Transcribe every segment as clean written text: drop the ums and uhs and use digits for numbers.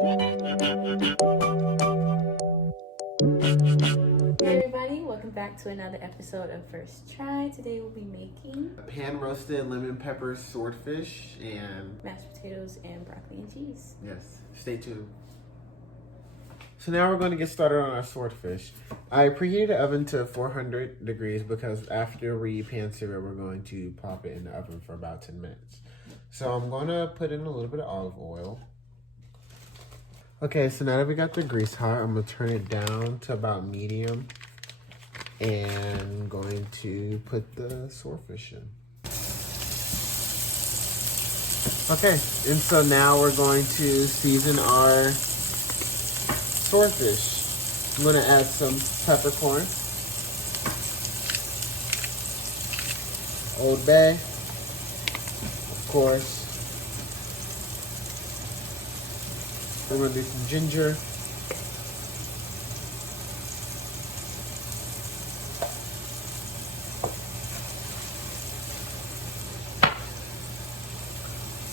Hey everybody, welcome back to another episode of First Try. Today we'll be making pan-roasted lemon pepper swordfish and mashed potatoes and broccoli and cheese. yes, stay tuned. So now we're going to get started on our swordfish. I preheated the oven to 400 degrees because after we pan-sear it, we're going to pop it in the oven for about 10 minutes. So I'm going to put in a little bit of olive oil. Okay, so now that we got the grease hot, I'm going to turn it down to about medium. And I'm going to put the swordfish in. Okay, and so now we're going to season our swordfish. I'm going to add some peppercorn, Old Bay, of course. We're going to do some ginger.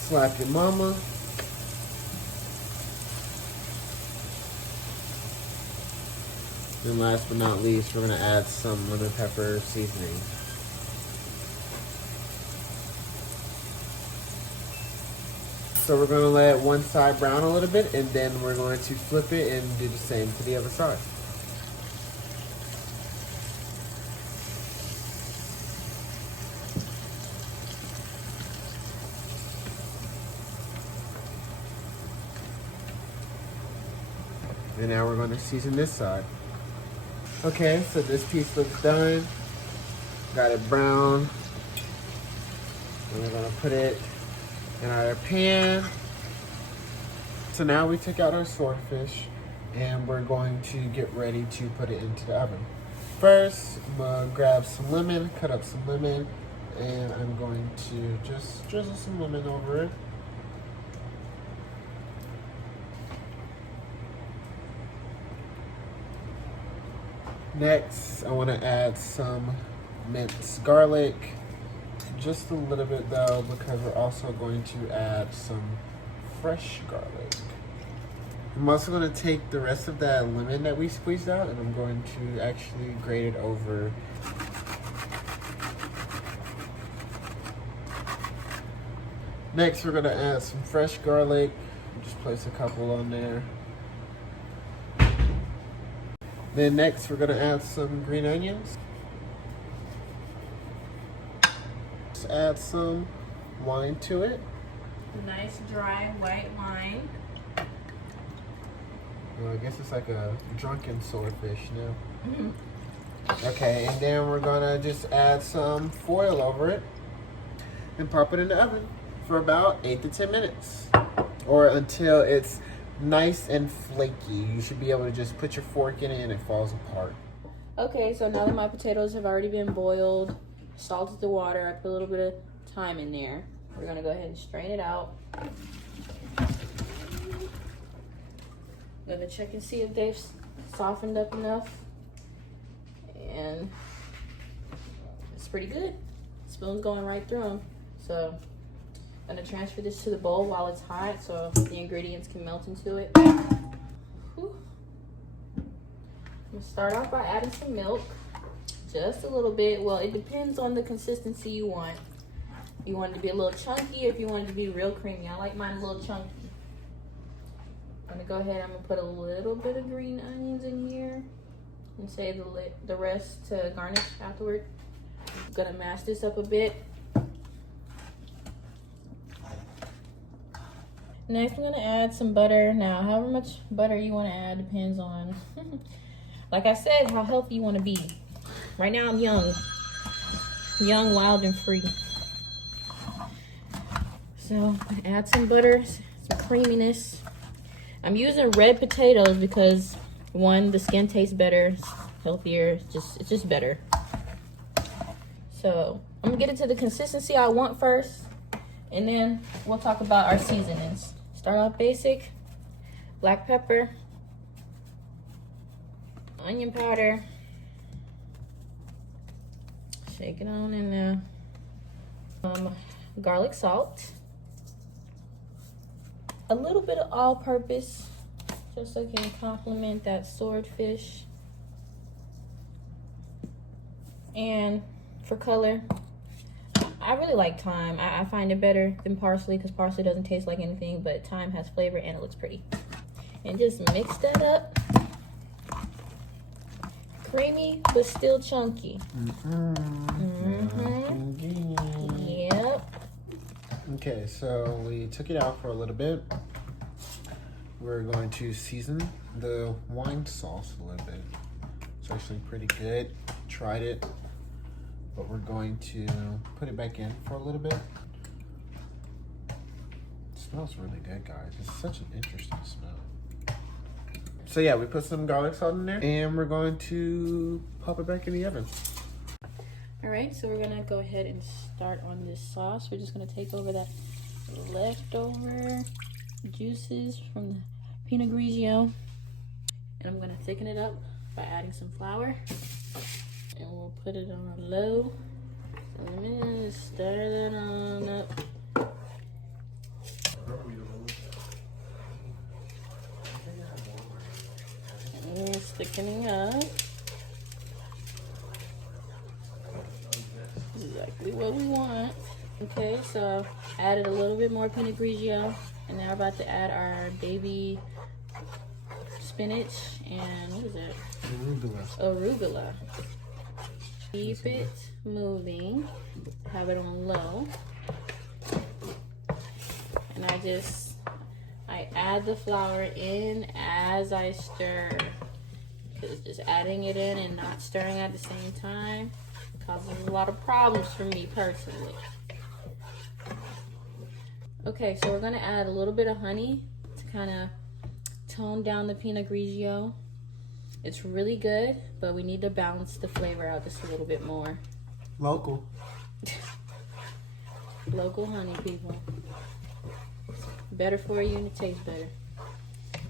Slap your mama. And last but not least, we're going to add some lemon pepper seasoning. So we're going to let one side brown a little bit, and then we're going to flip it and do the same to the other side. And now we're going to season this side. Okay, so this piece looks done. Got it brown. And we're going to put it in our pan. So now we took out our swordfish and we're going to get ready to put it into the oven. First, I'm going to grab some lemon, cut up some lemon, and I'm going to just drizzle some lemon over it. Next, I want to add some minced garlic. Just a little bit though, because we're also going to add some fresh garlic. I'm also going to take the rest of that lemon that we squeezed out and I'm going to actually grate it over. Next, we're going to add some fresh garlic. Just place a couple on there. Then next, we're going to add some green onions. Add some wine to it. Nice dry white wine. Well, I guess it's like a drunken swordfish now. Okay, and then we're gonna just add some foil over it and pop it in the oven for about 8 to 10 minutes. Or until it's nice and flaky. You should be able to just put your fork in it and it falls apart. Okay, so now that my potatoes have already been boiled, salted the water, I put a little bit of thyme in there. We're gonna go ahead and strain it out. I'm gonna check and see if they've softened up enough. And it's pretty good. Spoon's going right through them. So I'm gonna transfer this to the bowl while it's hot so the ingredients can melt into it. Whew. I'm gonna start off by adding some milk. Just a little bit. Well, it depends on the consistency you want. You want it to be a little chunky or if you want it to be real creamy. I like mine a little chunky. I'm gonna go ahead, I'm gonna put a little bit of green onions in here and save the rest to garnish afterward. I'm gonna mash this up a bit. Next, I'm gonna add some butter. Now, however much butter you wanna add depends on, like I said, how healthy you wanna be. Right now, I'm young, wild, and free. So, add some butter, some creaminess. I'm using red potatoes because, one, the skin tastes better, it's healthier, it's just better. So, I'm gonna get it to the consistency I want first, and then we'll talk about our seasonings. Start off basic, black pepper, onion powder, shake it on in there. Garlic salt, a little bit of all-purpose just so it can complement that swordfish. And for color, I really like thyme. I find it better than parsley because parsley doesn't taste like anything, but thyme has flavor and it looks pretty. And just mix that up. Creamy, but still chunky. Yep. Okay, so we took it out for a little bit. We're going to season the wine sauce a little bit. It's actually pretty good. Tried it, but we're going to put it back in for a little bit. It smells really good, guys. It's such an interesting smell. So yeah, we put some garlic salt in there, and we're going to pop it back in the oven. All right, so we're gonna go ahead and start on this sauce. We're just gonna take over that leftover juices from the Pinot Grigio, and I'm gonna thicken it up by adding some flour, and we'll put it on low. So let me stir that on up. And it's thickening up. Exactly what we want. Okay, so added a little bit more Pinot Grigio, and now we're about to add our baby spinach and what is it? Arugula. Keep it moving. Have it on low. And I add the flour in as I stir. Because just adding it in and not stirring at the same time causes a lot of problems for me personally. Okay, so we're gonna add a little bit of honey to kind of tone down the Pinot Grigio. It's really good, but we need to balance the flavor out just a little bit more. Local. Local honey, people. Better for you and it tastes better.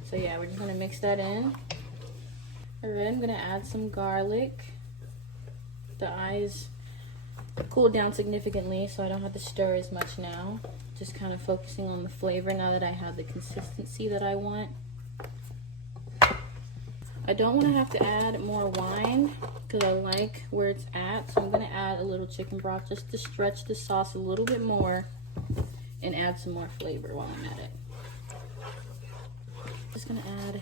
So yeah, we're just gonna mix that in. Alright, I'm gonna add some garlic. The eyes cooled down significantly, so I don't have to stir as much now. Just kind of focusing on the flavor now that I have the consistency that I want. I don't want to have to add more wine because I like where it's at, so I'm gonna add a little chicken broth just to stretch the sauce a little bit more and add some more flavor while I'm at it. Just gonna add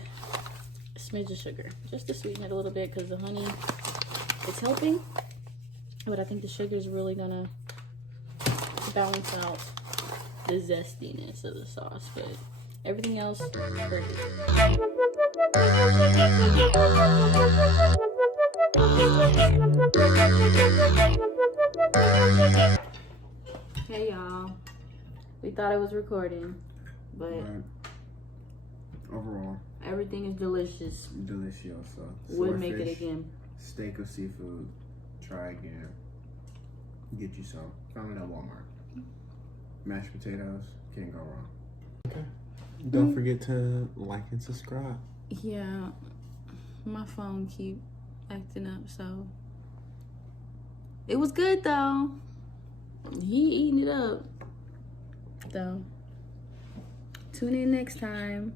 a smidge of sugar just to sweeten it a little bit because the honey, it's helping, but I think the sugar is really gonna balance out the zestiness of the sauce, but everything else perfect. Hey y'all, we thought it was recording, but overall, everything is delicious. Delicioso. Would make it again. Steak or seafood. Try again. Get you some. Found it at Walmart. Mashed potatoes. Can't go wrong. Okay. Don't forget to like and subscribe. Yeah, my phone keep acting up, so it was good though. He eating it up. So tune in next time.